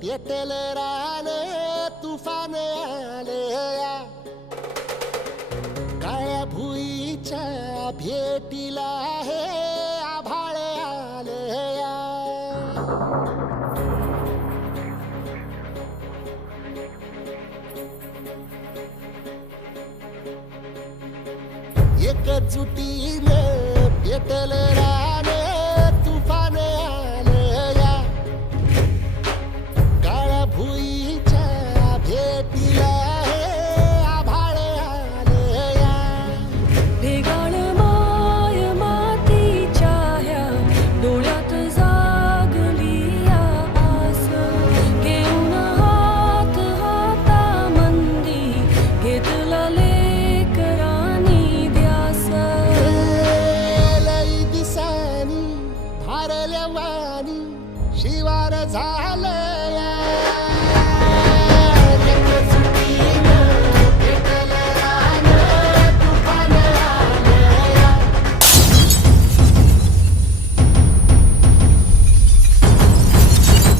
पेटेल राने तुफान आले काळ्या भुईच्या भेटीला हे आभाळ आले एकजुटीने वाणी शिवार झालं